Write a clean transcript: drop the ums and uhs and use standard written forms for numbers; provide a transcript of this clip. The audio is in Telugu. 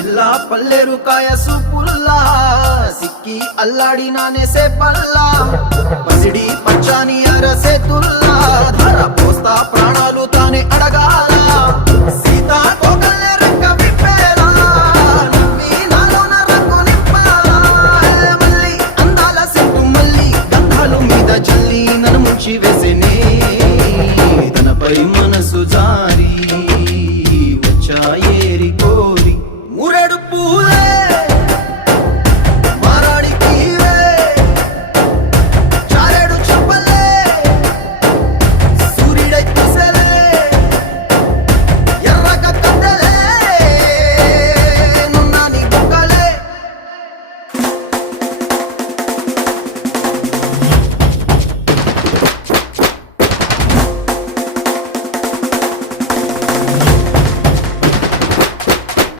పిల్ల పల్లెరు కాయ సూపుల్లా సిక్కి అల్లాడి నానేసే పల్లా పసిడి పచ్చాని అరసే తుల్లా ధర పోస్తా ప్రాణాలు తానే అడగాల సీతా